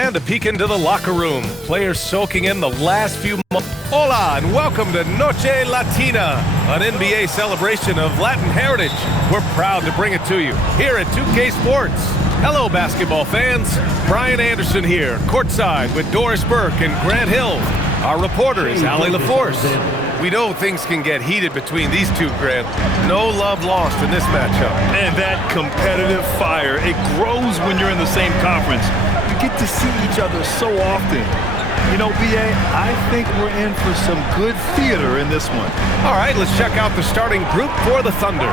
And a peek into the locker room. Players soaking in the last few months. Hola, and welcome to Noche Latina, an NBA celebration of Latin heritage. We're proud to bring it to you here at 2K Sports. Hello, basketball fans. Brian Anderson here, courtside with Doris Burke and Grant Hill. Our reporter is Allie LaForce. We know things can get heated between these two, Grant. No love lost in this matchup. And that competitive fire, it grows when you're in the same conference. You get to see each other so often. You know, B.A., I think we're in for some good theater in this one. All right, let's check out the starting group for the Thunder.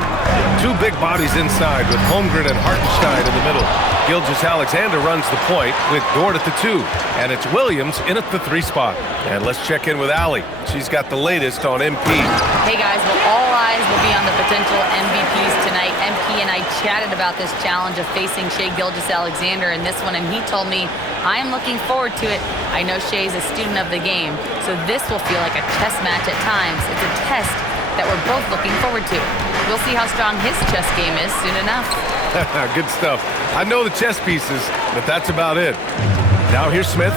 Two big bodies inside with Holmgren and Hartenstein in the middle. Gilgeous-Alexander runs the point with Dort at the 2. And it's Williams in at the 3 spot. And let's check in with Allie. She's got the latest on MP. Hey guys, well, all eyes will be on the potential MVPs tonight. MP and I chatted about this challenge of facing Shai Gilgeous-Alexander in this one, and he told me, I am looking forward to it. I know Shai's a student of the game, so this will feel like a chess match at times. It's a test that we're both looking forward to. We'll see how strong his chess game is soon enough. Good stuff. I know the chess pieces, but that's about it. Now here's Smith.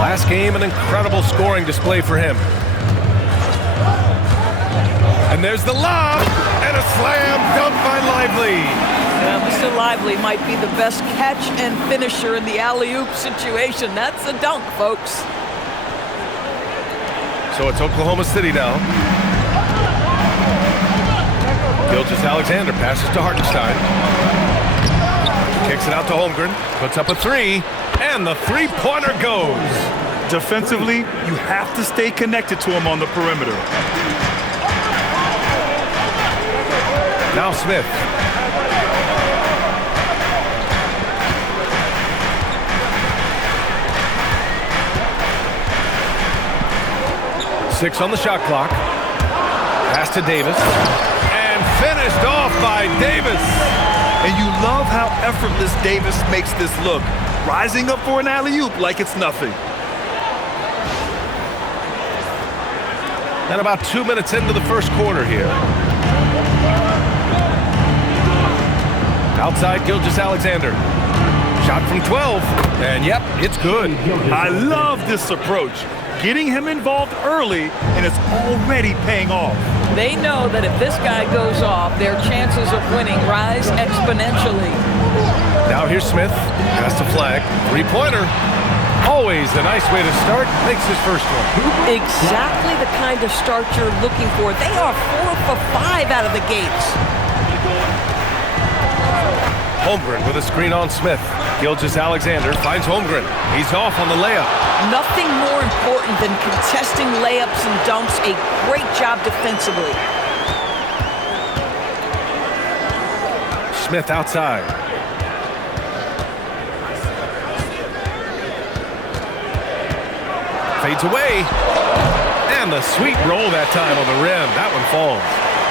Last game, an incredible scoring display for him. And there's the lob, and a slam dunk by Lively. Mr. Lively might be the best catch and finisher in the alley-oop situation. That's a dunk, folks. So it's Oklahoma City now. Gilgeous-Alexander passes to Hartenstein. Kicks it out to Holmgren. Puts up a 3, and the three-pointer goes. Defensively, you have to stay connected to him on the perimeter. Now Smith. Six on the shot clock. Pass to Davis. And finished off by Davis. And you love how effortless Davis makes this look. Rising up for an alley-oop like it's nothing. And about 2 minutes into the first quarter here. Outside Gilgeous-Alexander. Shot from 12. And yep, it's good. I love this approach. Getting him involved early, and it's already paying off. They know that if this guy goes off, their chances of winning rise exponentially. Now here's Smith. Pass to Flag. Three-pointer. Always a nice way to start. Makes his first one. Exactly the kind of start you're looking for. They are 4 for 5 out of the gates. Holmgren with a screen on Smith. Gilgeous-Alexander finds Holmgren. He's off on the layup. Nothing more important than contesting layups and dunks. A great job defensively. Smith outside. Fades away. And the sweet roll that time on the rim. That one falls.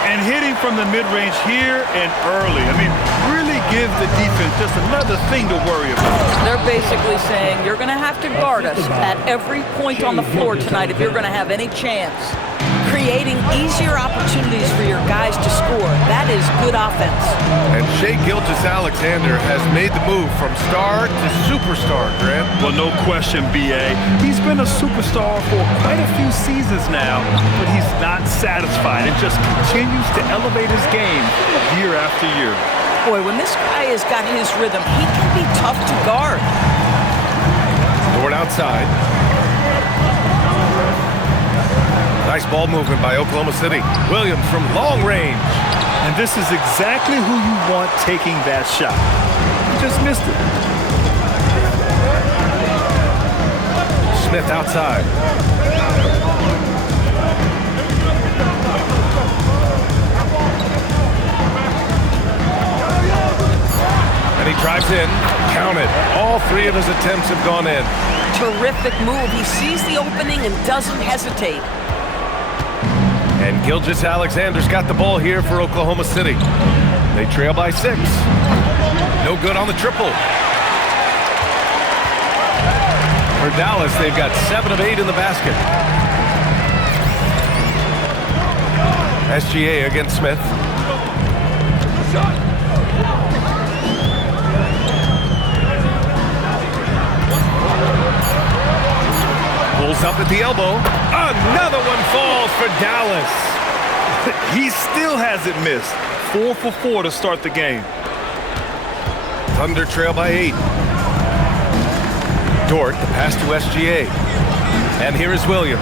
And hitting from the mid-range here and early. I mean, really give the defense just another thing to worry about. They're basically saying you're going to have to guard us at every point on the floor tonight if you're going to have any chance. Creating easier opportunities for your guys to score. That is good offense. And Shai Gilgeous-Alexander has made the move from star to superstar, Grant. Well, no question, B.A. He's been a superstar for quite a few seasons now, but he's not satisfied and just continues to elevate his game year after year. Boy, when this guy has got his rhythm, he can be tough to guard. Dort outside. Nice ball movement by Oklahoma City. Williams from long range. And this is exactly who you want taking that shot. He just missed it. Smith outside. And he drives in. Count it. All 3 of his attempts have gone in. Terrific move. He sees the opening and doesn't hesitate. And Gilgeous-Alexander's got the ball here for Oklahoma City. They trail by 6. No good on the triple. For Dallas, they've got 7 of 8 in the basket. SGA against Smith. is up at the elbow. Another one falls for Dallas. He still hasn't missed. 4 for 4 to start the game. Thunder trail by 8. Dort, the pass to SGA. And here is Williams.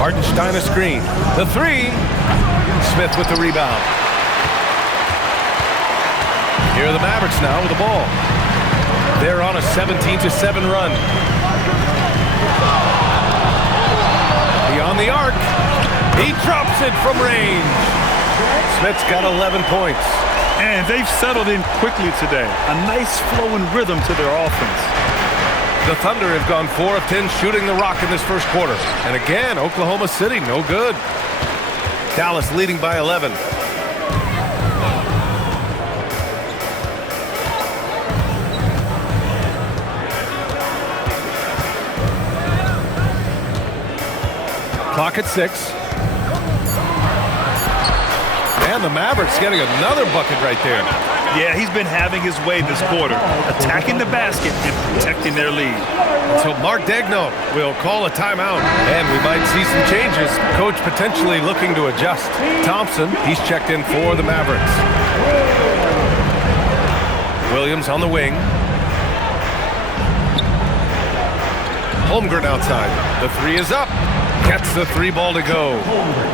Hartenstein a screen. The 3. Smith with the rebound. Here are the Mavericks now with the ball. They're on a 17-7 run. Beyond the arc. He drops it from range. Smith's got 11 points. And they've settled in quickly today. A nice flowing rhythm to their offense. The Thunder have gone 4 of 10 shooting the rock in this first quarter. And again, Oklahoma City, no good. Dallas leading by 11. Clock at 6. And the Mavericks getting another bucket right there. Yeah, he's been having his way this quarter, attacking the basket and protecting their lead. So Mark Daigneault will call a timeout, and we might see some changes. Coach potentially looking to adjust. Thompson, he's checked in for the Mavericks. Williams on the wing. Holmgren outside. The 3 is up. Gets the 3 ball to go.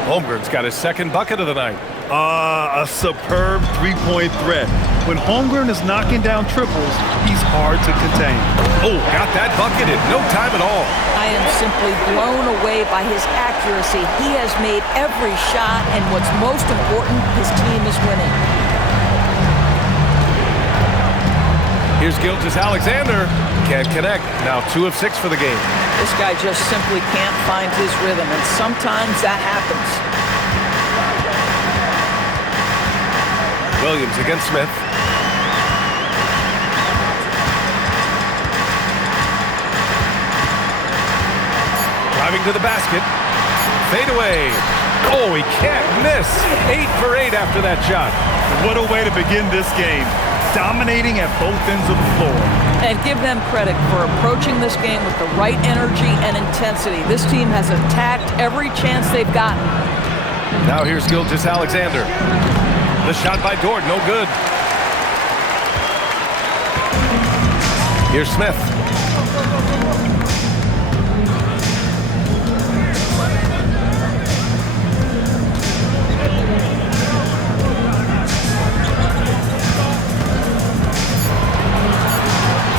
Holmgren's got his second bucket of the night. A superb three-point threat. When Holmgren is knocking down triples, he's hard to contain. Oh, got that bucket in no time at all. I am simply blown away by his accuracy. He has made every shot, and what's most important, his team is winning. Here's Gilgeous-Alexander. Can't connect. Now 2 of 6 for the game. This guy just simply can't find his rhythm, and sometimes that happens. Williams against Smith. Driving to the basket. Fade away. Oh, he can't miss. 8 for 8 after that shot. What a way to begin this game. Dominating at both ends of the floor. And give them credit for approaching this game with the right energy and intensity. This team has attacked every chance they've gotten. Now here's Gilgeous-Alexander. The shot by Dort, no good. Here's Smith.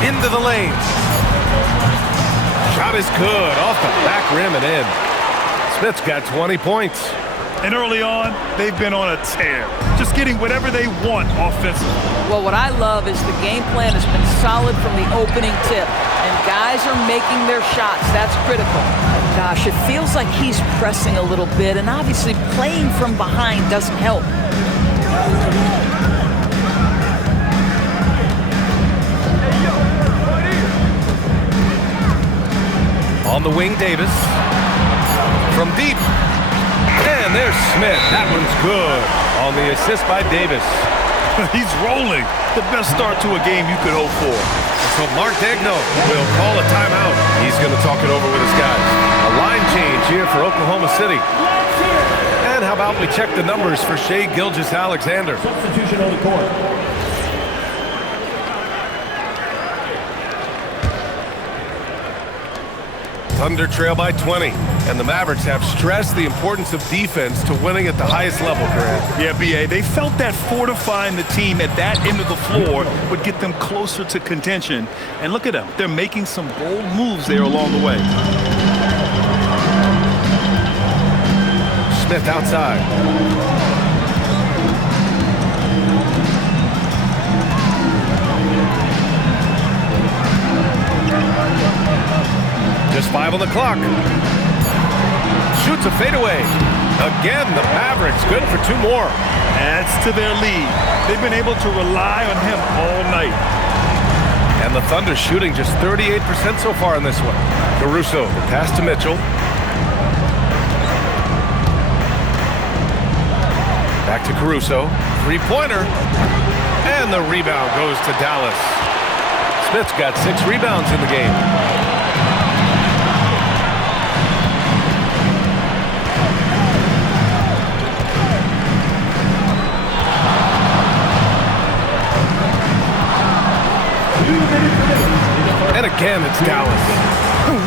Into the lane. Shot is good. Off the back rim and in. Smith's got 20 points. And early on, they've been on a tear. Just getting whatever they want offensively. Well, what I love is the game plan has been solid from the opening tip. And guys are making their shots. That's critical. Gosh, it feels like he's pressing a little bit. And obviously playing from behind doesn't help. On the wing, Davis. From deep. And there's Smith. That one's good. On the assist by Davis. He's rolling. The best start to a game you could hope for. So Mark Daigneault will call a timeout. He's going to talk it over with his guys. A line change here for Oklahoma City. And how about we check the numbers for Shai Gilgeous-Alexander. Substitution on the court. Thunder trail by 20, and the Mavericks have stressed the importance of defense to winning at the highest level, Grant. Yeah, B.A., they felt that fortifying the team at that end of the floor would get them closer to contention. And look at them. They're making some bold moves there along the way. Smith outside. Just 5 on the clock. Shoots a fadeaway. Again, the Mavericks good for 2 more. Adds to their lead. They've been able to rely on him all night. And the Thunder shooting just 38% so far in this one. Caruso, the pass to Mitchell. Back to Caruso. 3-pointer. And the rebound goes to Dallas. Smith's got 6 rebounds in the game. And again, it's Dallas.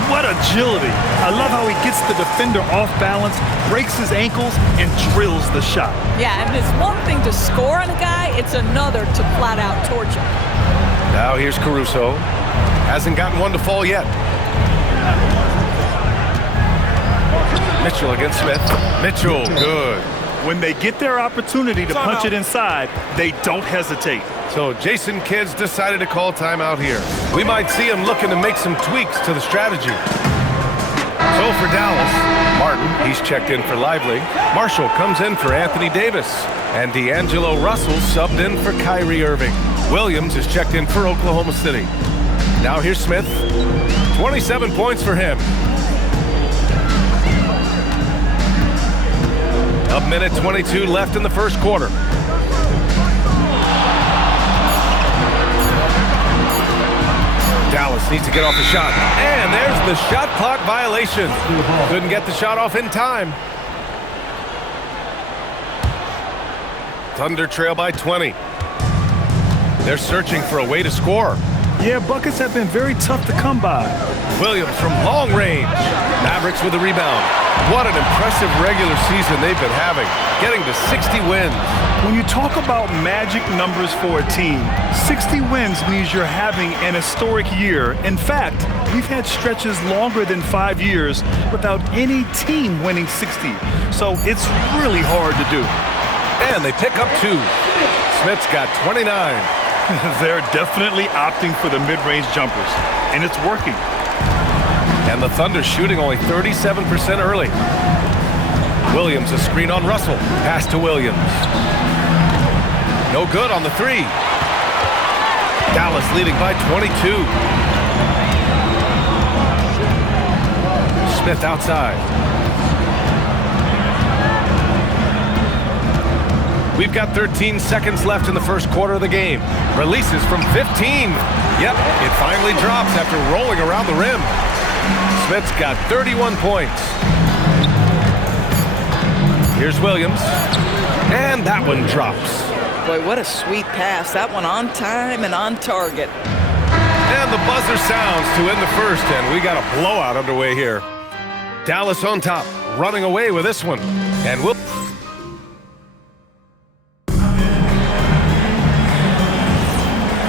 What agility. I love how he gets the defender off balance, breaks his ankles, and drills the shot. Yeah, and it's one thing to score on a guy, it's another to flat out torch him. Now here's Caruso. Hasn't gotten one to fall yet. Mitchell against Smith. Mitchell, good. When they get their opportunity to punch it inside, they don't hesitate. So Jason Kidd's decided to call timeout here. We might see him looking to make some tweaks to the strategy. So for Dallas, Martin, he's checked in for Lively. Marshall comes in for Anthony Davis. And D'Angelo Russell subbed in for Kyrie Irving. Williams is checked in for Oklahoma City. Now here's Smith. 27 points for him. A minute 22 left in the first quarter. Dallas needs to get off the shot. And there's the shot clock violation. Couldn't get the shot off in time. Thunder trail by 20. They're searching for a way to score. Yeah, buckets have been very tough to come by. Williams from long range. Mavericks with a rebound. What an impressive regular season they've been having, getting to 60 wins. When you talk about magic numbers for a team, 60 wins means you're having an historic year. In fact, we've had stretches longer than 5 years without any team winning 60. So it's really hard to do. And they pick up 2. Smith's got 29. They're definitely opting for the mid-range jumpers, and it's working. And the Thunder shooting only 37% early. Williams a screen on Russell. Pass to Williams. No good on the 3. Dallas leading by 22. Smith outside. We've got 13 seconds left in the first quarter of the game. Releases from 15. Yep, it finally drops after rolling around the rim. Smith's got 31 points. Here's Williams. And that one drops. Boy, what a sweet pass. That one on time and on target. And the buzzer sounds to end the first, and we got a blowout underway here. Dallas on top, running away with this one. And we'll...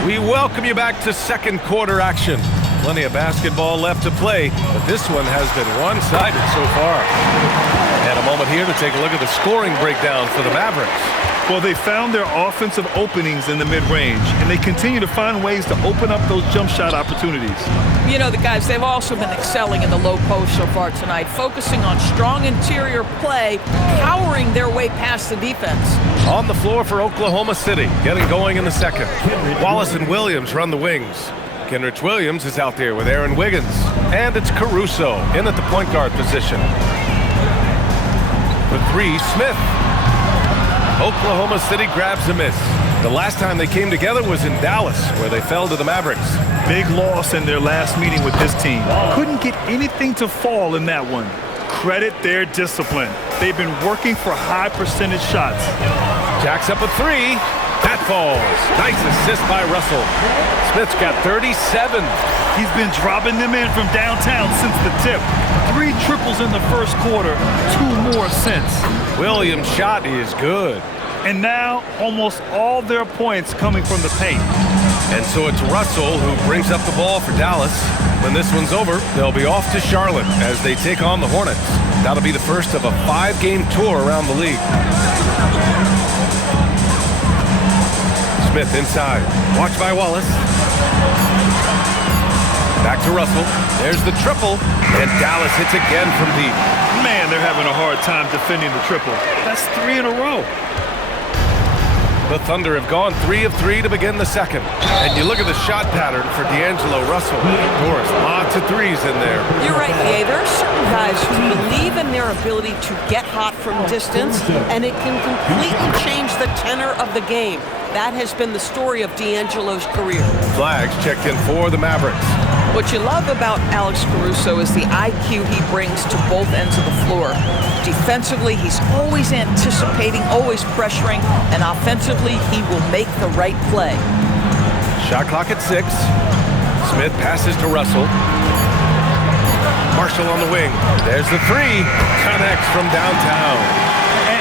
We welcome you back to second quarter action. Plenty of basketball left to play, but this one has been one-sided so far. And a moment here to take a look at the scoring breakdown for the Mavericks. Well, they found their offensive openings in the mid-range, and they continue to find ways to open up those jump shot opportunities. You know, the guys, they've also been excelling in the low post so far tonight, focusing on strong interior play, powering their way past the defense. On the floor for Oklahoma City, getting going in the second. Wallace and Williams run the wings. Kenrich Williams is out there with Aaron Wiggins. And it's Caruso in at the point guard position. For 3, Smith. Oklahoma City grabs a miss. The last time they came together was in Dallas, where they fell to the Mavericks. Big loss in their last meeting with this team. Couldn't get anything to fall in that one. Credit their discipline. They've been working for high percentage shots. Jacks up a 3. That falls. Nice assist by Russell. Smith's got 37. He's been dropping them in from downtown since the tip. 3 triples in the first quarter, 2 more since. Williams' shot is good. And now, almost all their points coming from the paint. And so it's Russell who brings up the ball for Dallas. When this one's over, they'll be off to Charlotte as they take on the Hornets. That'll be the first of a 5-game tour around the league. Smith inside. Watched by Wallace. Back to Russell. There's the triple. And Dallas hits again from deep. Man, they're having a hard time defending the triple. That's 3 in a row. The Thunder have gone 3 of 3 to begin the second. And you look at the shot pattern for D'Angelo Russell. Doris, lots of 3s in there. You're right, EA. There are certain guys who believe in their ability to get hot from distance, and it can completely change the tenor of the game. That has been the story of D'Angelo's career. Flags checked in for the Mavericks. What you love about Alex Caruso is the IQ he brings to both ends of the floor. Defensively, he's always anticipating, always pressuring, and offensively, he will make the right play. Shot clock at 6. Smith passes to Russell. Marshall on the wing. There's the three. Connects from downtown.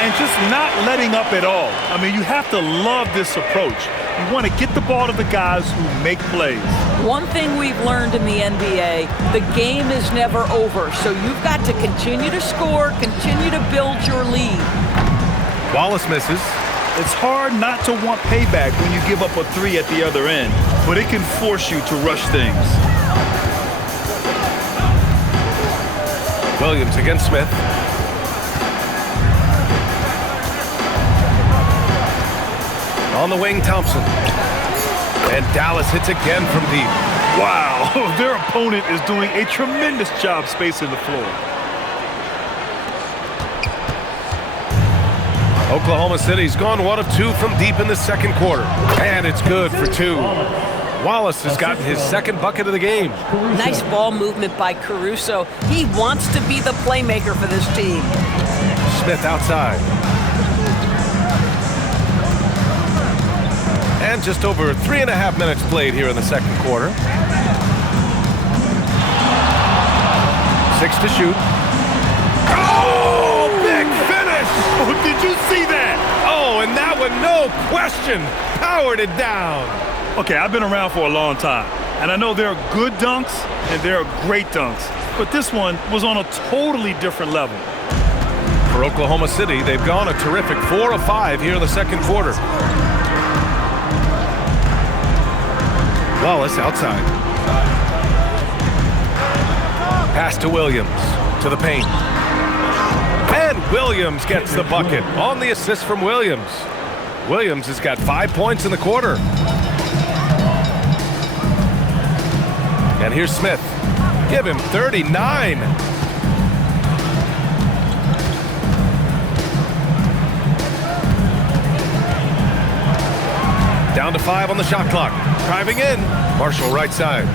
And just not letting up at all. I mean, you have to love this approach. You want to get the ball to the guys who make plays. One thing we've learned in the NBA, the game is never over. So you've got to continue to score, continue to build your lead. Wallace misses. It's hard not to want payback when you give up a three at the other end, but it can force you to rush things. Williams against Smith. On the wing, Thompson. And Dallas hits again from deep. Wow, their opponent is doing a tremendous job spacing the floor. Oklahoma City's gone 1 of 2 from deep in the second quarter. And it's good for 2. Wallace has gotten his second bucket of the game. Nice ball movement by Caruso. He wants to be the playmaker for this team. Smith outside. And just over 3.5 minutes played here in the second quarter. 6 to shoot. Oh, big finish! Oh, did you see that? Oh, and that one, no question, powered it down. Okay, I've been around for a long time, and I know there are good dunks and there are great dunks, but this one was on a totally different level. For Oklahoma City, they've gone a terrific 4 of 5 here in the second quarter. Wallace outside. Pass to Williams, to the paint. And Williams gets the bucket on the assist from Williams. Williams has got 5 points in the quarter. And here's Smith. Give him 39. Down to 5 on the shot clock. Driving in. Marshall right side.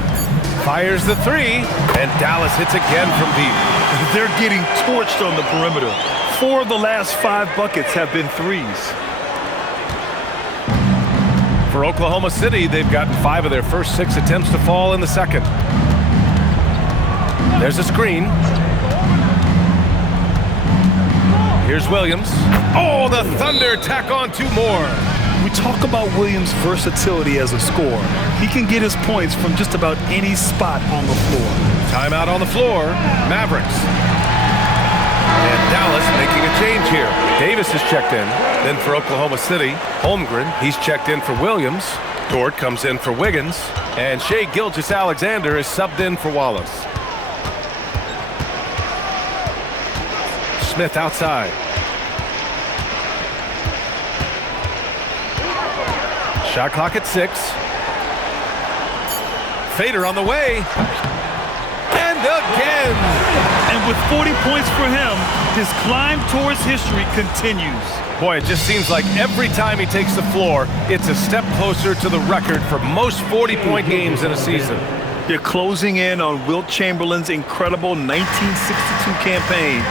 Fires the three. And Dallas hits again from deep. They're getting torched on the perimeter. 4 of the last 5 buckets have been threes. For Oklahoma City, they've gotten 5 of their first 6 attempts to fall in the second. There's a screen. Here's Williams. Oh, the Thunder tack on 2 more. We talk about Williams' versatility as a scorer. He can get his points from just about any spot on the floor. Timeout on the floor. Mavericks. And Dallas making a change here. Davis is checked in. Then for Oklahoma City, Holmgren, he's checked in for Williams. Dort comes in for Wiggins. And Shai Gilgeous-Alexander is subbed in for Wallace. Smith outside. Shot clock at 6. Fader on the way. And again. And with 40 points for him, his climb towards history continues. Boy, it just seems like every time he takes the floor, it's a step closer to the record for most 40-point games in a season. They're closing in on Wilt Chamberlain's incredible 1962 campaign.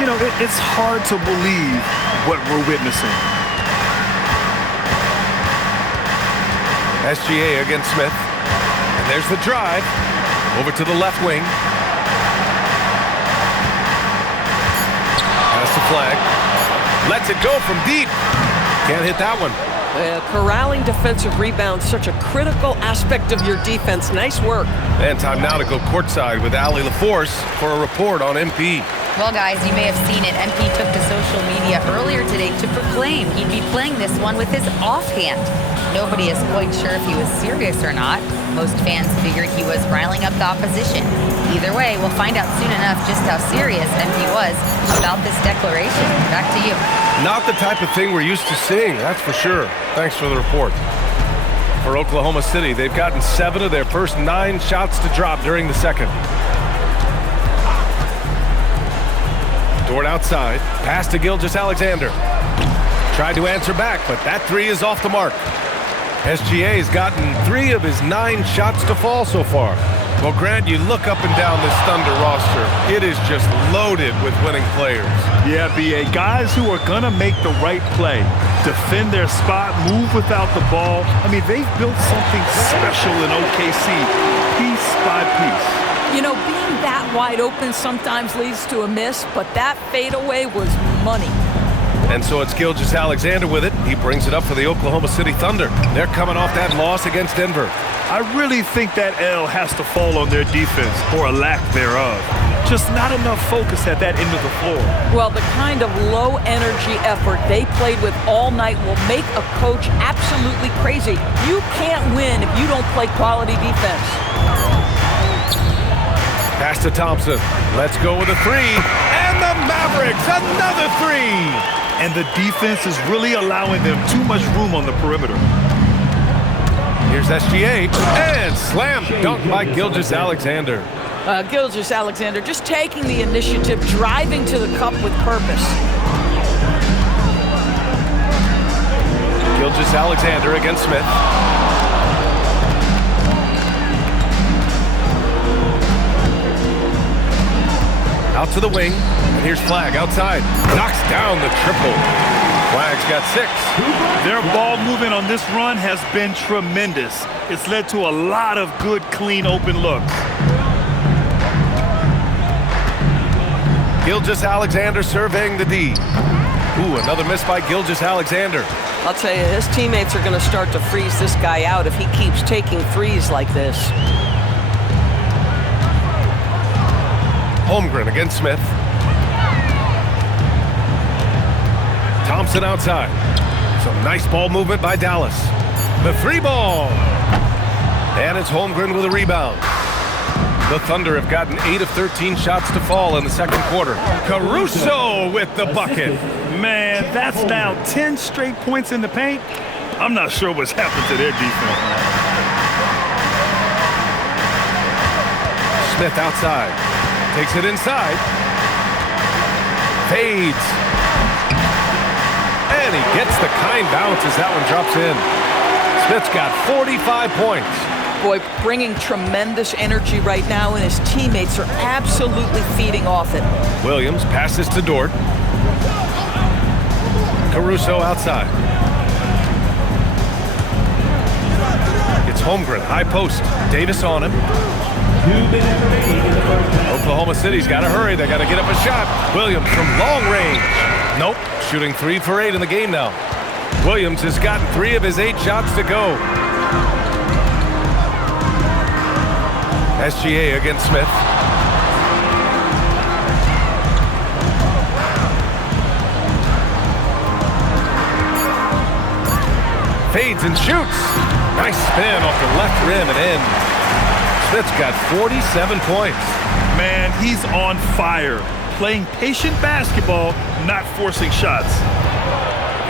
You know, it's hard to believe what we're witnessing. SGA against Smith. And there's the drive. Over to the left wing. Pass the flag. Lets it go from deep. Can't hit that one. Corralling defensive rebounds, such a critical aspect of your defense. Nice work. And time now to go courtside with Allie LaForce for a report on MP. Well, guys, you may have seen it. MP took to social media earlier today to proclaim he'd be playing this one with his offhand. Nobody is quite sure if he was serious or not. Most fans figured he was riling up the opposition. Either way, we'll find out soon enough just how serious MP was about this declaration. Back to you. Not the type of thing we're used to seeing, that's for sure. Thanks for the report. For Oklahoma City, they've gotten 7 of their first 9 shots to drop during the second. Dort outside. Pass to Gilgeous-Alexander. Tried to answer back, but that 3 is off the mark. SGA has gotten 3 of his 9 shots to fall so far. Well, Grant, you look up and down this Thunder roster, it is just loaded with winning players. Yeah, B.A. Guys who are going to make the right play, defend their spot, move without the ball. I mean, they've built something special in OKC. piece by piece. You know, being that wide open sometimes leads to a miss, but that fadeaway was money. And so it's Gilgeous-Alexander with it. He brings it up for the Oklahoma City Thunder. They're coming off that loss against Denver. I really think that L has to fall on their defense, or a lack thereof. Just not enough focus at that end of the floor. Well, the kind of low-energy effort they played with all night will make a coach absolutely crazy. You can't win if you don't play quality defense. Pass to Thompson. Let's go with a three. And the Mavericks, another three. And the defense is really allowing them too much room on the perimeter. Here's SGA. And slam dunk by Gilgeous-Alexander. Gilgeous-Alexander just taking the initiative, driving to the cup with purpose. Gilgeous-Alexander against Smith. Out to the wing, and here's Flagg outside. Knocks down the triple. Flagg's got 6. Their ball movement on this run has been tremendous. It's led to a lot of good, clean, open looks. Gilgeous-Alexander surveying the D. Ooh, another miss by Gilgeous-Alexander. I'll tell you, his teammates are going to start to freeze this guy out if he keeps taking threes like this. Holmgren against Smith. Thompson outside. Some nice ball movement by Dallas. The 3 ball. And it's Holmgren with a rebound. The Thunder have gotten 8 of 13 shots to fall in the second quarter. Caruso with the bucket. Man, that's now 10 straight points in the paint. I'm not sure what's happened to their defense. Smith outside. Takes it inside. Fades. And he gets the kind bounce as that one drops in. Smith's got 45 points. Boy, bringing tremendous energy right now, and his teammates are absolutely feeding off it. Williams passes to Dort. Caruso outside. It's Holmgren, high post. Davis on him. Oklahoma City's got to hurry. They got to get up a shot. Williams from long range. Nope. Shooting 3 for 8 in the game now. Williams has gotten 3 of his 8 shots to go. SGA against Smith. Fades and shoots. Nice spin off the left rim and in. Smith's got 47 points. Man, he's on fire. Playing patient basketball, not forcing shots.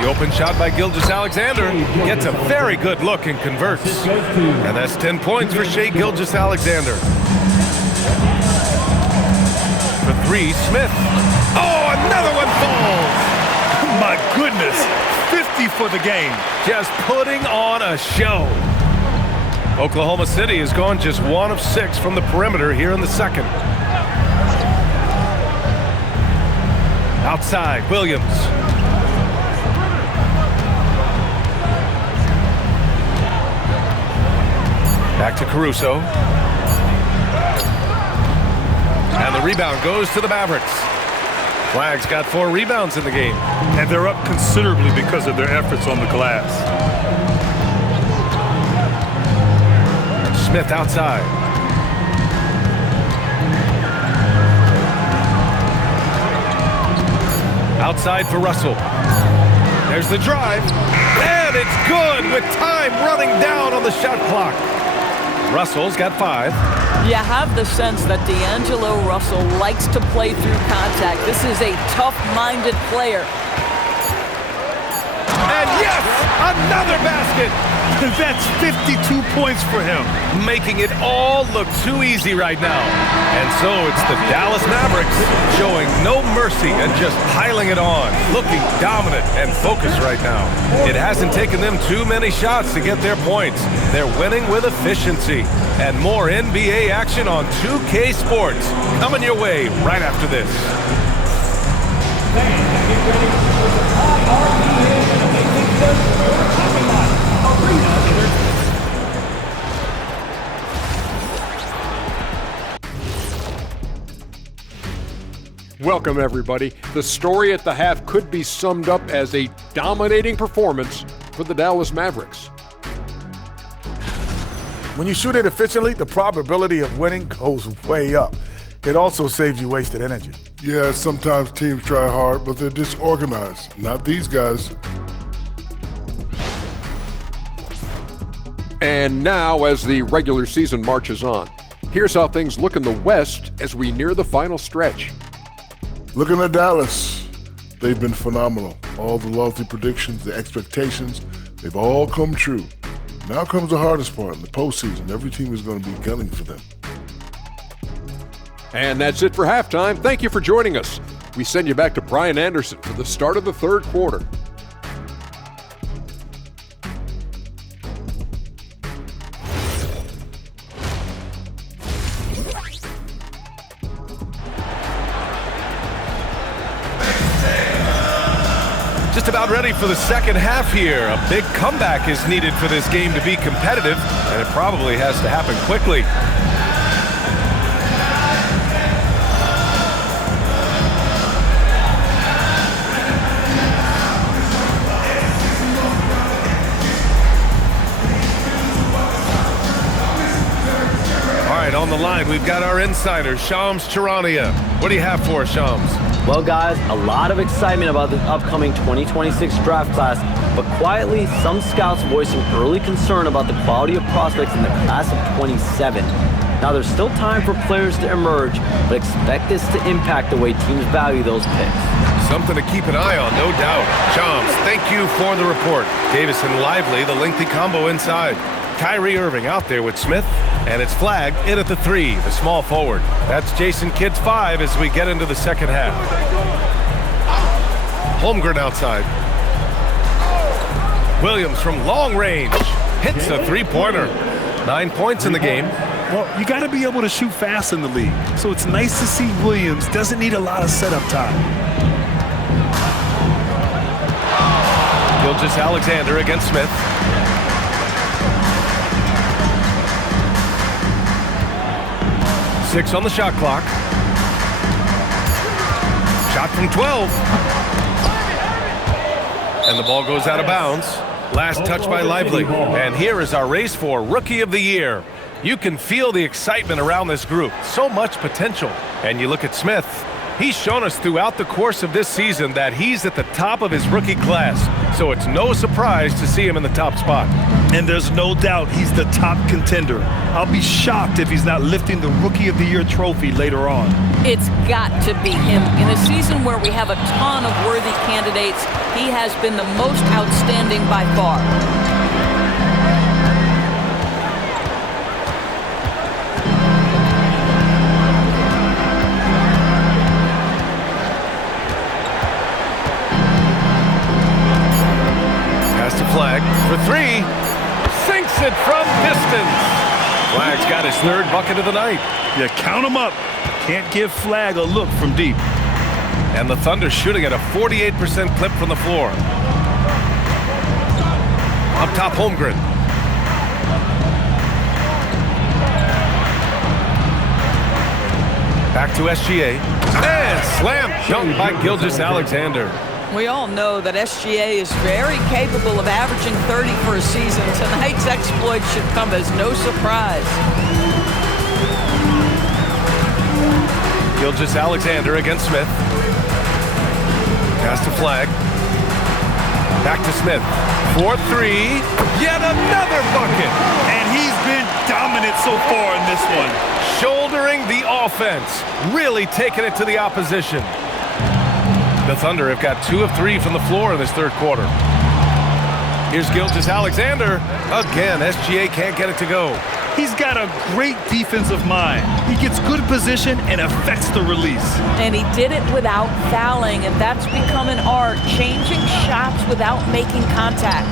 The open shot by Gilgeous-Alexander gets a very good look and converts. And that's 10 points for Shai Gilgeous-Alexander. For 3, Smith. Oh, another one falls. My goodness, 50 for the game. Just putting on a show. Oklahoma City has gone just 1 of 6 from the perimeter here in the second. Outside, Williams. Back to Caruso. And the rebound goes to the Mavericks. Flagg's got 4 rebounds in the game. And they're up considerably because of their efforts on the glass. Smith outside. Outside for Russell. There's the drive. And it's good with time running down on the shot clock. Russell's got 5. You have the sense that D'Angelo Russell likes to play through contact. This is a tough-minded player. And yes, another basket. That's 52 points for him. Making it all look too easy right now. And so it's the Dallas Mavericks showing no mercy and just piling it on. Looking dominant and focused right now. It hasn't taken them too many shots to get their points. They're winning with efficiency. And more NBA action on 2K Sports coming your way right after this. Welcome, everybody. The story at the half could be summed up as a dominating performance for the Dallas Mavericks. When you shoot it efficiently, the probability of winning goes way up. It also saves you wasted energy. Yeah, sometimes teams try hard, but they're disorganized. Not these guys. And now, as the regular season marches on, here's how things look in the West as we near the final stretch. Looking at Dallas, they've been phenomenal. All the lofty predictions, the expectations, they've all come true. Now comes the hardest part in the postseason. Every team is going to be gunning for them. And that's it for halftime. Thank you for joining us. We send you back to Brian Anderson for the start of the third quarter. Just about ready for the second half here. A big comeback is needed for this game to be competitive, and it probably has to happen quickly. All right, on the line, we've got our insider, Shams Charania. What do you have for us, Shams? Well, guys, a lot of excitement about the upcoming 2026 draft class, but quietly, some scouts voicing early concern about the quality of prospects in the class of 27. Now, there's still time for players to emerge, but expect this to impact the way teams value those picks. Something to keep an eye on, no doubt. Shams, thank you for the report. Davis and Lively, the lengthy combo inside. Kyrie Irving out there with Smith, and it's Flagg in at the 3, the small forward. That's Jason Kidd's 5 as we get into the second half. Holmgren outside. Williams from long range hits a three-pointer. 9 points in the game. Well, you got to be able to shoot fast in the league, so it's nice to see Williams doesn't need a lot of setup time. Gilgeous-Alexander against Smith. Six on the shot clock. Shot from 12. And the ball goes out of bounds. Last touch by Lively. And here is our race for Rookie of the Year. You can feel the excitement around this group. So much potential. And you look at Smith. He's shown us throughout the course of this season that he's at the top of his rookie class. So it's no surprise to see him in the top spot. And there's no doubt he's the top contender. I'll be shocked if he's not lifting the Rookie of the Year trophy later on. It's got to be him. In a season where we have a ton of worthy candidates, he has been the most outstanding by far. Flagg for 3, sinks it from distance. Flagg's got his 3rd bucket of the night. Yeah, count him up. Can't give Flagg a look from deep. And the Thunder shooting at a 48% clip from the floor. Up top, Holmgren. Back to SGA. And slam dunk by Gilgeous-Alexander. We all know that SGA is very capable of averaging 30 for a season. Tonight's exploit should come as no surprise. Gilgeous-Alexander against Smith. Pass to Flagg. Back to Smith. 4-3. Yet another bucket. And he's been dominant so far in this one. Shouldering the offense. Really taking it to the opposition. The Thunder have got 2 of 3 from the floor in this third quarter. Here's Gilgeous-Alexander. Again, SGA can't get it to go. He's got a great defensive mind. He gets good position and affects the release. And he did it without fouling, and that's become an art, changing shots without making contact.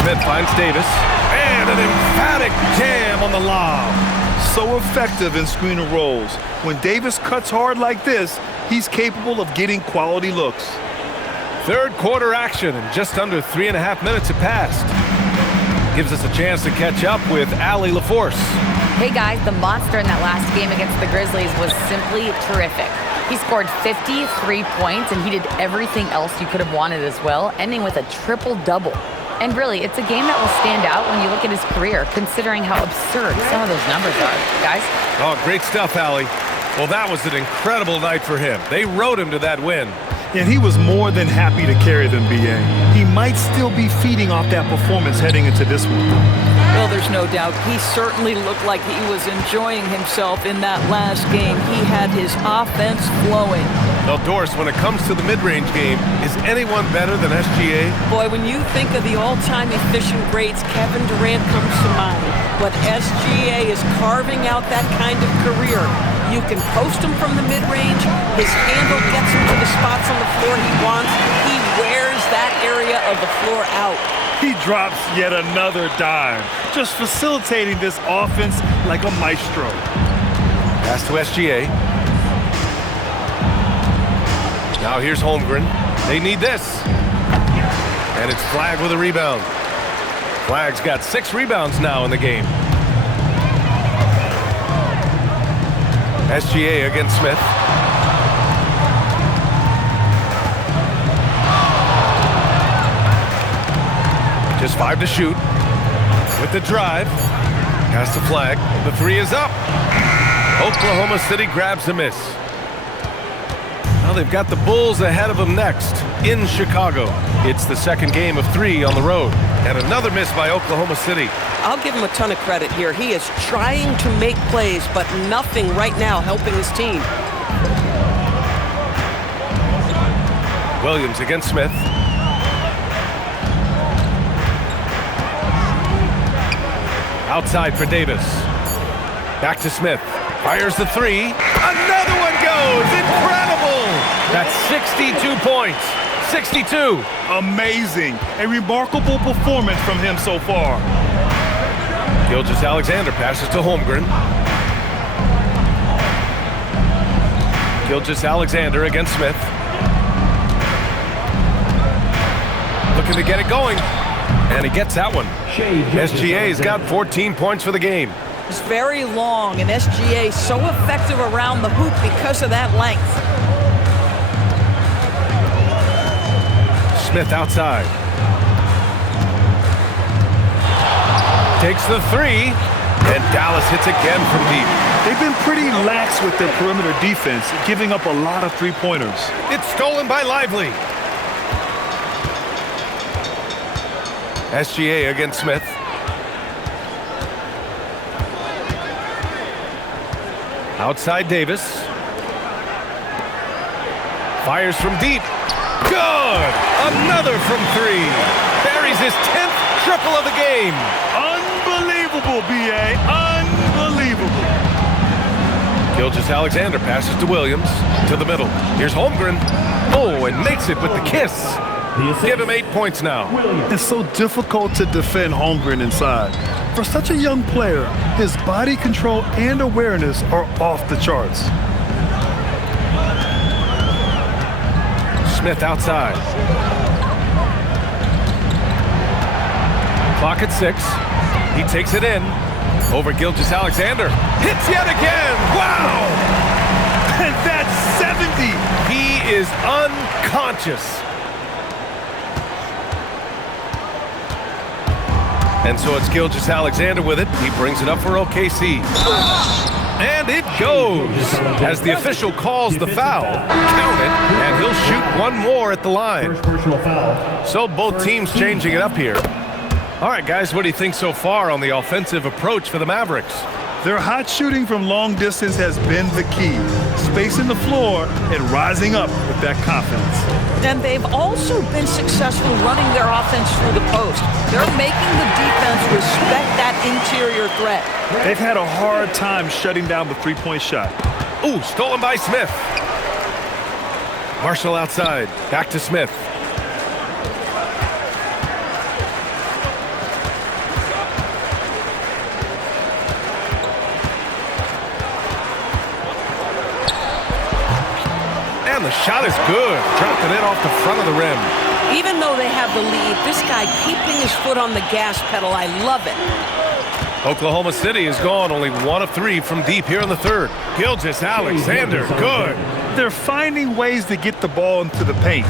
Smith finds Davis. And an emphatic jam on the lob. So effective in screen and rolls. When Davis cuts hard like this, he's capable of getting quality looks. Third quarter action, and just under 3.5 minutes have passed. Gives us a chance to catch up with Allie LaForce. Hey guys, the monster in that last game against the Grizzlies was simply terrific. He scored 53 points, and he did everything else you could have wanted as well, ending with a triple-double. And really, it's a game that will stand out when you look at his career, considering how absurd some of those numbers are. Guys? Oh, great stuff, Allie. Well, that was an incredible night for him. They rode him to that win. And he was more than happy to carry them, B.A. He might still be feeding off that performance heading into this one. Well, there's no doubt. He certainly looked like he was enjoying himself in that last game. He had his offense flowing. Well, Doris, when it comes to the mid-range game, is anyone better than SGA? Boy, when you think of the all-time efficient greats, Kevin Durant comes to mind. But SGA is carving out that kind of career. You can post him from the mid-range. His handle gets him to the spots on the floor he wants. He wears that area of the floor out. He drops yet another dime, just facilitating this offense like a maestro. Pass to SGA. Now here's Holmgren. They need this. And it's Flagg with a rebound. Flagg's got 6 rebounds now in the game. SGA against Smith. Just 5 to shoot. With the drive. Pass to Flagg. The 3 is up. Oklahoma City grabs a miss. Now they've got the Bulls ahead of them next in Chicago. It's the second game of 3 on the road. And another miss by Oklahoma City. I'll give him a ton of credit here. He is trying to make plays, but nothing right now helping his team. Williams against Smith. Outside for Davis. Back to Smith. Fires the 3. Another one goes! Incredible! That's 62 points. 62. Amazing. A remarkable performance from him so far. Gilgeous-Alexander passes to Holmgren. Gilgeous-Alexander against Smith. Looking to get it going. And he gets that one. SGA's got 14 points for the game. It's very long, and SGA so effective around the hoop because of that length. Smith outside. Takes the 3, and Dallas hits again from deep. They've been pretty lax with their perimeter defense, giving up a lot of three-pointers. It's stolen by Lively. SGA against Smith. Outside Davis. Fires from deep. Good! Another from 3. Buries his 10th triple of the game. Unbelievable, B.A. Unbelievable. Gilgeous-Alexander passes to Williams. To the middle. Here's Holmgren. Oh, and makes it with the kiss. Give him 8 points now. It's so difficult to defend Holmgren inside. For such a young player, his body control and awareness are off the charts. Smith outside. Clock at 6. He takes it in. Over Gilgeous-Alexander. Hits yet again. Wow! And that's 70. He is unconscious. And so it's Gilgeous-Alexander with it. He brings it up for OKC. And it goes. As the official calls the foul, count it, and he'll shoot one more at the line. So both teams changing it up here. All right, guys, what do you think so far on the offensive approach for the Mavericks? Their hot shooting from long distance has been the key. Spacing the floor and rising up with that confidence. And they've also been successful running their offense through the post. They're making the defense respect that interior threat. They've had a hard time shutting down the three-point shot. Ooh, stolen by Smith. Marshall outside. Back to Smith. And the shot is good. Dropping it off the front of the rim. Even though they have the lead, this guy keeping his foot on the gas pedal, I love it. Oklahoma City is gone only 1 of 3 from deep here in the third. Gilgeous-Alexander, good. they're finding ways to get the ball into the paint.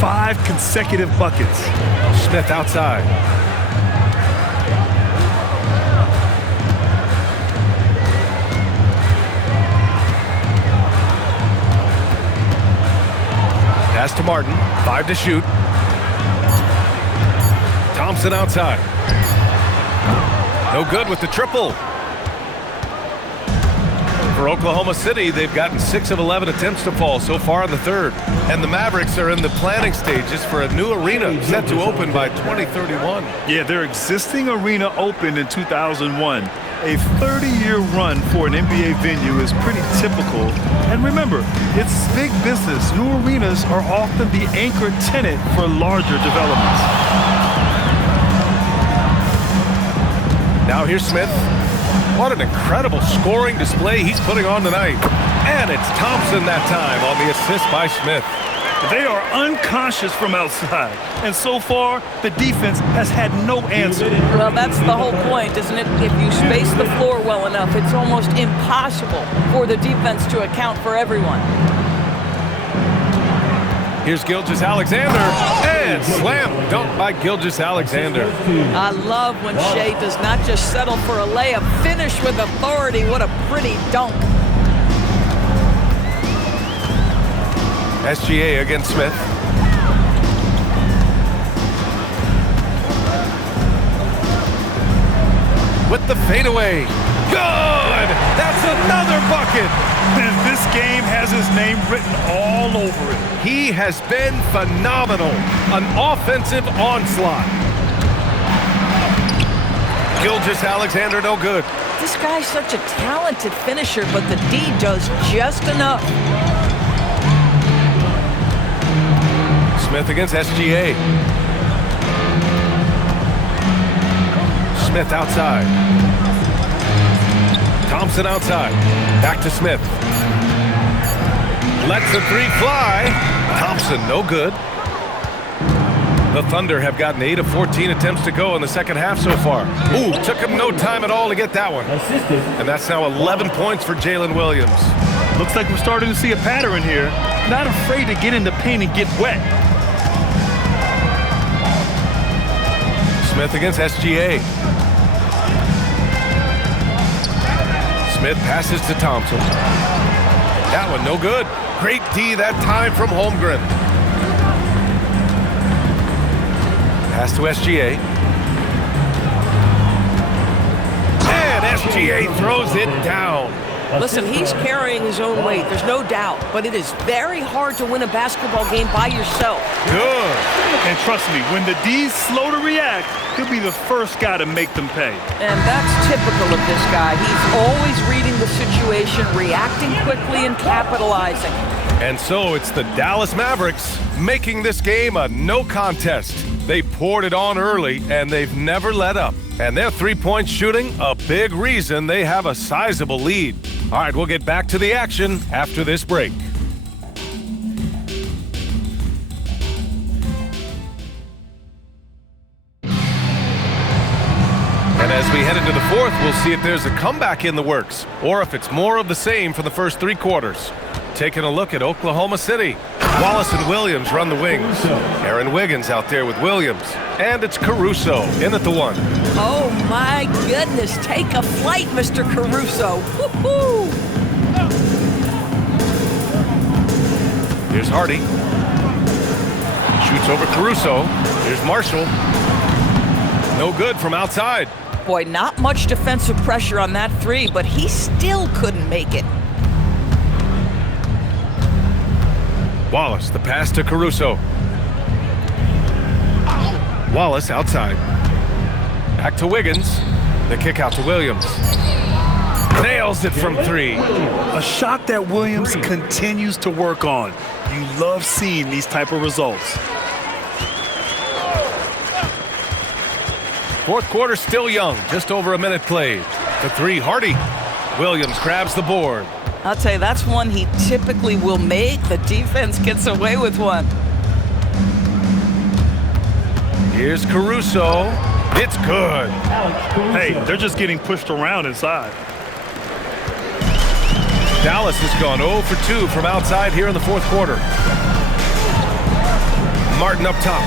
5 consecutive buckets. Smith outside. Pass to Martin. 5 to shoot. Thompson outside. No good with the triple. For Oklahoma City, they've gotten 6 of 11 attempts to fall so far in the third. And the Mavericks are in the planning stages for a new arena set to open by 2031. Yeah, their existing arena opened in 2001. A 30-year run for an NBA venue is pretty typical. And remember, it's big business. New arenas are often the anchor tenant for larger developments. Now here's Smith. What an incredible scoring display he's putting on tonight. And it's Thompson that time on the assist by Smith. They are unconscious from outside. And so far, the defense has had no answer. Well, that's the whole point, isn't it? If you space the floor well enough, it's almost impossible for the defense to account for everyone. Here's Gilgeous-Alexander, and slam dunk by Gilgeous-Alexander. I love when Shea does not just settle for a layup, finish with authority. What a pretty dunk. SGA against Smith. With the fadeaway. Good! That's another bucket! And this game has his name written all over it. He has been phenomenal. An offensive onslaught. Gilgeous-Alexander, no good. This guy's such a talented finisher, but the D does just enough. Smith against SGA. Smith outside. Thompson outside. Back to Smith. Lets the 3 fly. Thompson, no good. The Thunder have gotten 8 of 14 attempts to go in the second half so far. Ooh, took him no time at all to get that one. And that's now 11 points for Jalen Williams. Looks like we're starting to see a pattern here. Not afraid to get in the paint and get wet. Smith against SGA. Smith passes to Thompson. That one no good. Great D that time from Holmgren. Pass to SGA. And SGA throws it down. Listen, he's carrying his own weight, there's no doubt, but it is very hard to win a basketball game by yourself. Good. And trust me, when the D's slow to react, he'll be the first guy to make them pay. And that's typical of this guy. He's always reading the situation, reacting quickly and capitalizing. And so it's the Dallas Mavericks making this game a no contest. They poured it on early, and they've never let up. And their three-point shooting, a big reason they have a sizable lead. All right, we'll get back to the action after this break. And as we head into the fourth, we'll see if there's a comeback in the works, or if it's more of the same for the first 3 quarters. Taking a look at Oklahoma City. Wallace and Williams run the wings. Aaron Wiggins out there with Williams. And it's Caruso in at the 1. Oh my goodness, take a flight, Mr. Caruso. Woo-hoo. Here's Hardy. Shoots over Caruso. Here's Marshall. No good from outside. Boy, not much defensive pressure on that 3, but he still couldn't make it. Wallace, the pass to Caruso. Wallace outside. Back to Wiggins. The kick out to Williams. Nails it from 3. A shot that Williams continues to work on. You love seeing these type of results. Fourth quarter still young, just over a minute played. The 3, Hardy. Williams grabs the board. I'll tell you, that's one he typically will make. The defense gets away with one. Here's Caruso. It's good. Hey, they're just getting pushed around inside. Dallas has gone 0 for 2 from outside here in the fourth quarter. Martin up top.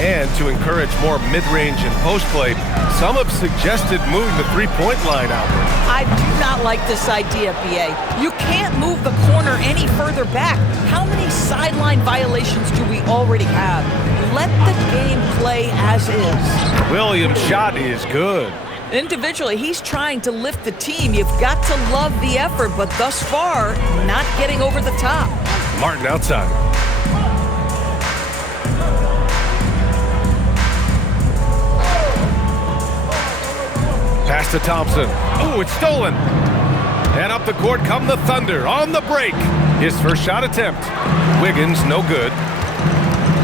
And to encourage more mid-range and post play, some have suggested moving the three-point line outward. I do not like this idea, B.A. You can't move the corner any further back. How many sideline violations do we already have? Let the game play as is. Williams' shot is good. Individually, he's trying to lift the team. You've got to love the effort, but thus far, not getting over the top. Martin outside. Pass to Thompson. Oh, it's stolen. And up the court come the Thunder on the break. His first shot attempt. Wiggins, no good.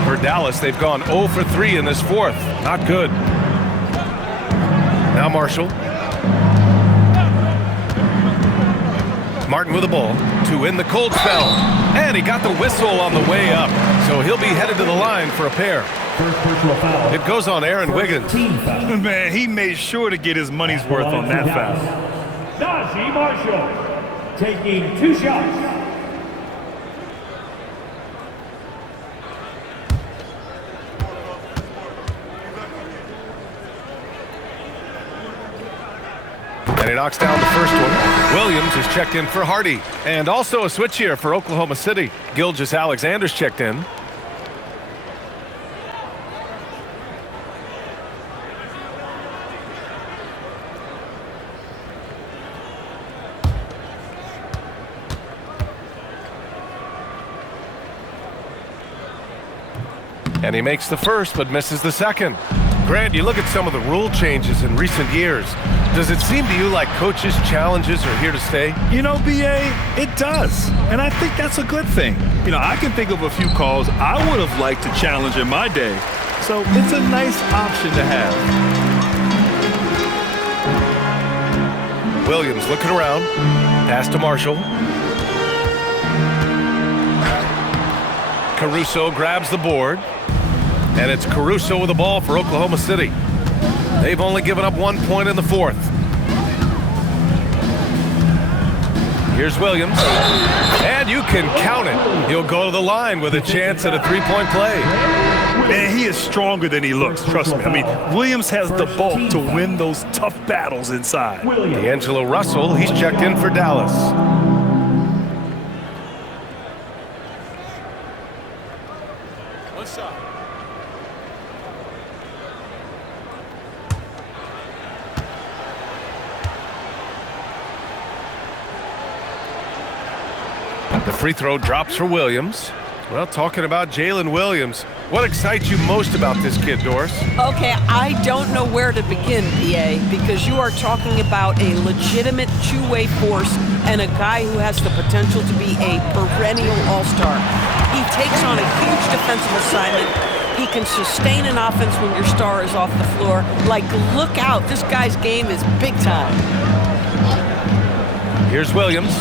For Dallas, they've gone 0 for 3 in this fourth. Not good. Now Marshall. Martin with the ball to win the cold spell. And he got the whistle on the way up. So he'll be headed to the line for a pair. It goes on Aaron Wiggins. Man, he made sure to get his money's worth on that foul. Naji Marshall taking 2 shots. And he knocks down the first one. Williams is checked in for Hardy. And also a switch here for Oklahoma City. Gilgeous-Alexander's checked in. And he makes the first, but misses the second. Grant, you look at some of the rule changes in recent years. Does it seem to you like coaches' challenges are here to stay? You know, B.A., it does. And I think that's a good thing. You know, I can think of a few calls I would have liked to challenge in my day. So it's a nice option to have. Williams looking around. Pass to Marshall. Caruso grabs the board. And it's Caruso with the ball for Oklahoma City. They've only given up 1 point in the fourth. Here's Williams. And you can count it. He'll go to the line with a chance at a three-point play. Man, he is stronger than he looks, trust me. I mean, Williams has the bulk to win those tough battles inside. D'Angelo Russell, he's checked in for Dallas. The free throw drops for Williams. Well, talking about Jalen Williams, what excites you most about this kid, Doris? Okay, I don't know where to begin, B.A., because you are talking about a legitimate two-way force and a guy who has the potential to be a perennial all-star. He takes on a huge defensive assignment. He can sustain an offense when your star is off the floor. Like, look out, this guy's game is big time. Here's Williams.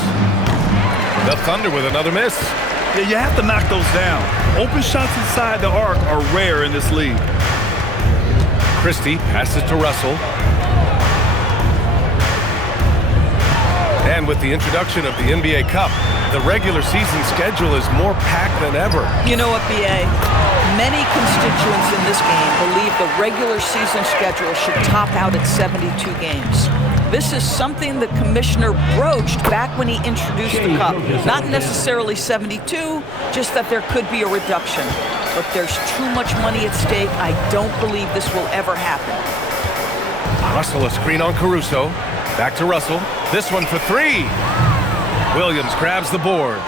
The Thunder with another miss. Yeah, you have to knock those down. Open shots inside the arc are rare in this league. Christie passes to Russell. And with the introduction of the NBA Cup, the regular season schedule is more packed than ever. You know what, B.A.? Many constituents in this game believe the regular season schedule should top out at 72 games. This is something the commissioner broached back when he introduced the Cup. Not necessarily 72, just that there could be a reduction. But there's too much money at stake. I don't believe this will ever happen. Russell, a screen on Caruso. Back to Russell. This one for three. Williams grabs the board.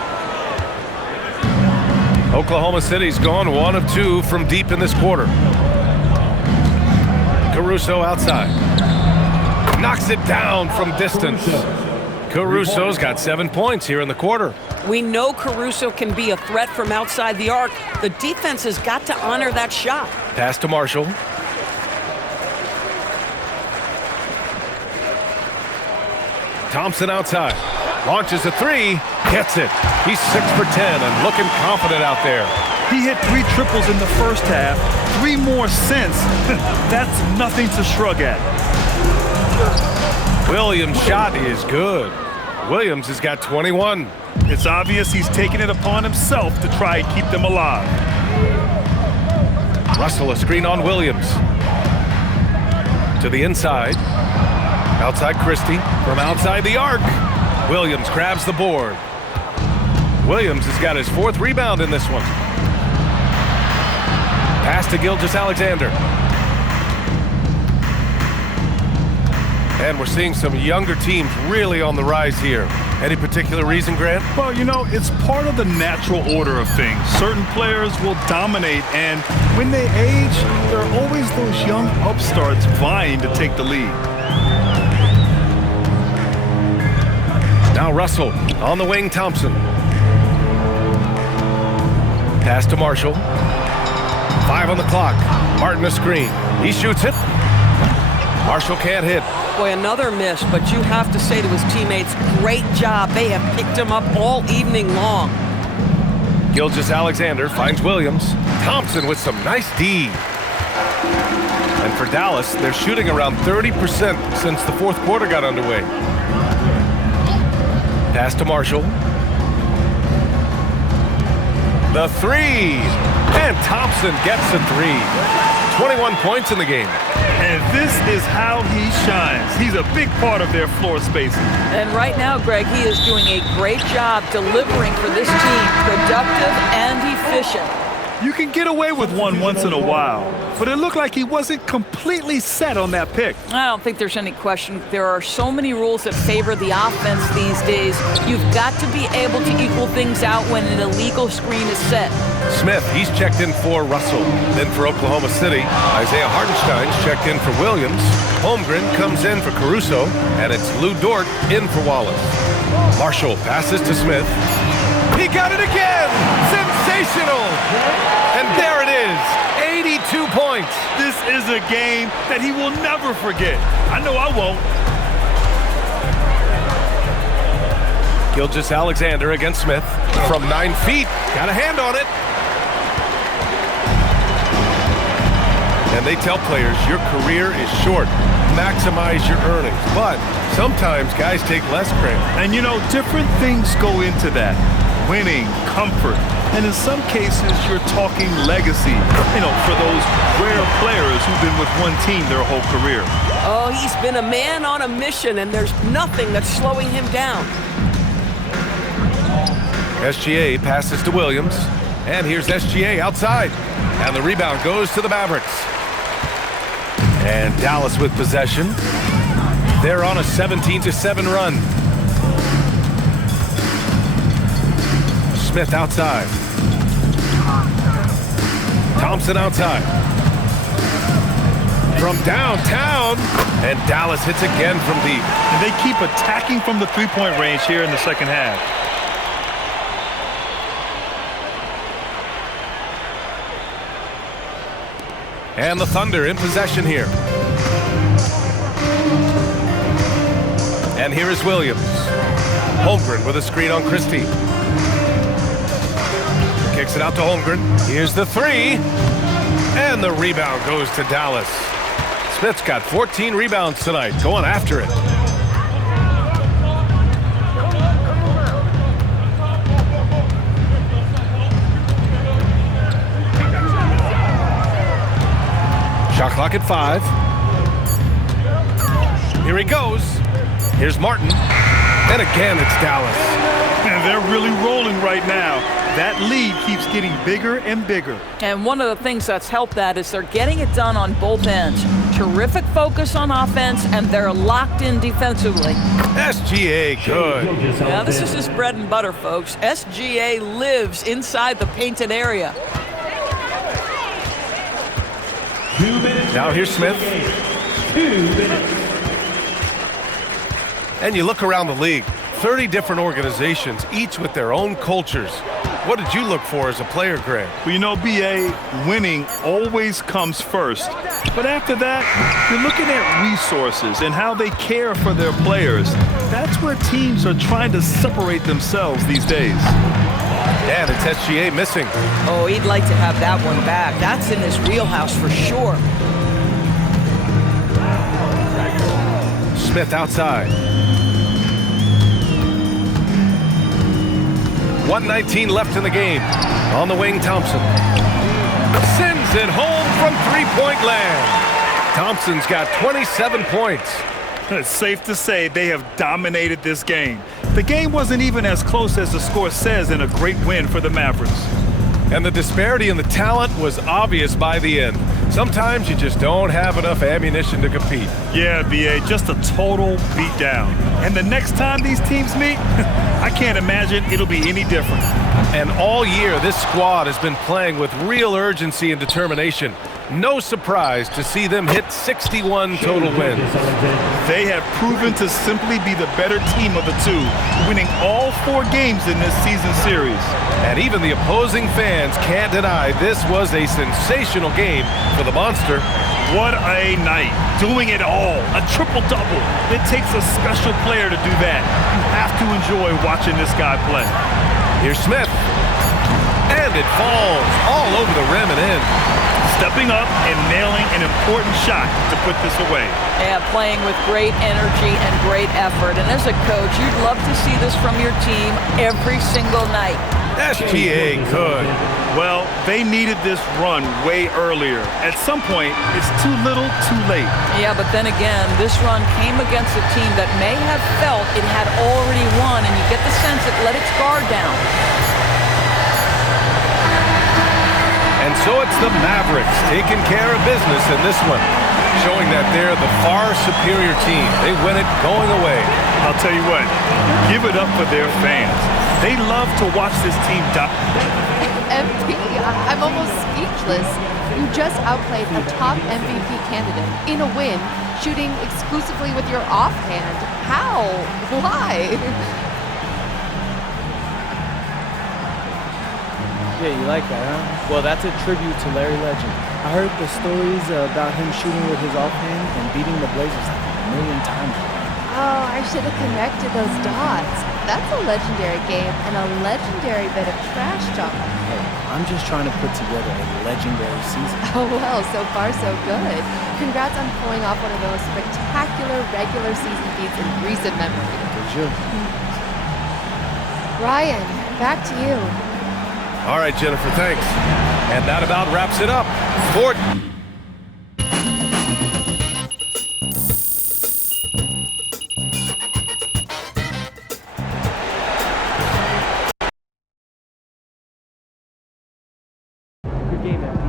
Oklahoma City's gone 1 of 2 from deep in this quarter. Caruso outside. Knocks it down from distance. Caruso's got 7 points here in the quarter. We know Caruso can be a threat from outside the arc. The defense has got to honor that shot. Pass to Marshall. Thompson outside. Launches a three. Gets it. He's 6 for 10 and looking confident out there. He hit 3 triples in the first half. 3 more since. That's nothing to shrug at. Williams' shot is good. Williams has got 21. It's obvious he's taking it upon himself to try and keep them alive. Russell, a screen on Williams. To the inside. Outside Christie. From outside the arc. Williams grabs the board. Williams has got his 4th rebound in this one. Pass to Gilgeous-Alexander. And we're seeing some younger teams really on the rise here. Any particular reason, Grant? Well, you know, it's part of the natural order of things. Certain players will dominate, and when they age, there are always those young upstarts vying to take the lead. Now Russell on the wing, Thompson. Pass to Marshall. 5 on the clock. Martin a screen. He shoots it. Marshall can't hit. Boy, another miss, but you have to say to his teammates, great job. They have picked him up all evening long. Gilgeous-Alexander finds Williams. Thompson with some nice D. And for Dallas, they're shooting around 30% since the 4th quarter got underway. Pass to Marshall. The 3. And Thompson gets a 3. 21 points in the game. And this is how he shines. He's a big part of their floor spacing. And right now, Greg, he is doing a great job delivering for this team, productive and efficient. You can get away with one once in a while, but it looked like he wasn't completely set on that pick. I don't think there's any question. There are so many rules that favor the offense these days. You've got to be able to equal things out when an illegal screen is set. Smith, he's checked in for Russell. Then for Oklahoma City, Isaiah Hartenstein's checked in for Williams. Holmgren comes in for Caruso, and it's Lou Dort in for Wallace. Marshall passes to Smith. He got it again! Sensational! And there it is, 82 points. This is a game that he will never forget. I know I won't. Gilgeous-Alexander against Smith from 9 feet. Got a hand on it. And they tell players your career is short. Maximize your earnings. But sometimes guys take less credit. And you know, different things go into that. Winning, comfort, and in some cases you're talking legacy, you know, for those rare players who've been with one team their whole career. Oh, he's been a man on a mission, and there's nothing that's slowing him down. SGA passes to Williams, and here's SGA outside, and the rebound goes to the Mavericks. And Dallas with possession. They're on a 17-7 run. Smith outside. Thompson outside. From downtown, and Dallas hits again from deep. And they keep attacking from the three-point range here in the second half. And the Thunder in possession here. And here is Williams. Holmgren with a screen on Christie. Kicks it out to Holmgren. Here's the 3. And the rebound goes to Dallas. Smith's got 14 rebounds tonight, going after it. Shot clock at 5. Here he goes. Here's Martin. And again, it's Dallas. And they're really rolling right now. That lead keeps getting bigger and bigger. And one of the things that's helped that is they're getting it done on both ends. Terrific focus on offense, and they're locked in defensively. SGA, good. Now, this is his bread and butter, folks. SGA lives inside the painted area. Now here's Smith. 2 minutes. And you look around the league, 30 different organizations, each with their own cultures. What did you look for as a player, Greg? Well, you know, BA, winning always comes first. But after that, you're looking at resources and how they care for their players. That's where teams are trying to separate themselves these days. And it's SGA missing. Oh, he'd like to have that one back. That's in his wheelhouse for sure. Smith outside. 1:19 left in the game. On the wing, Thompson. Sends it home from three-point land. Thompson's got 27 points. It's safe to say they have dominated this game. The game wasn't even as close as the score says in a great win for the Mavericks. And the disparity in the talent was obvious by the end. Sometimes you just don't have enough ammunition to compete. Yeah, B.A., just a total beatdown. And the next time these teams meet, I can't imagine it'll be any different. And all year, this squad has been playing with real urgency and determination. No surprise to see them hit 61 total wins. They have proven to simply be the better team of the two, winning all 4 games in this season series. And even the opposing fans can't deny this was a sensational game for the Monster. What a night. Doing it all. A triple-double. It takes a special player to do that. You have to enjoy watching this guy play. Here's Smith. And it falls all over the rim and in. Stepping up and nailing an important shot to put this away. Yeah, playing with great energy and great effort. And as a coach, you'd love to see this from your team every single night. SGA could. Well, they needed this run way earlier. At some point, it's too little, too late. Yeah, but then again, this run came against a team that may have felt it had already won, and you get the sense it let its guard down. And so it's the Mavericks taking care of business in this one, showing that they're the far superior team. They win it going away. I'll tell you what, give it up for their fans. They love to watch this team MP, I'm almost speechless. You just outplayed a top MVP candidate in a win, shooting exclusively with your offhand. How? Why? Yeah, you like that, huh? Well, that's a tribute to Larry Legend. I heard the stories about him shooting with his offhand and beating the Blazers like a million times. Oh, I should have connected those dots. That's a legendary game and a legendary bit of trash talk. Hey, I'm just trying to put together a legendary season. Oh, well, so far so good. Congrats on pulling off one of the most spectacular regular season feats in recent memory. For sure. Ryan, back to you. All right, Jennifer, thanks. And that about wraps it up. Fort. Good game, man.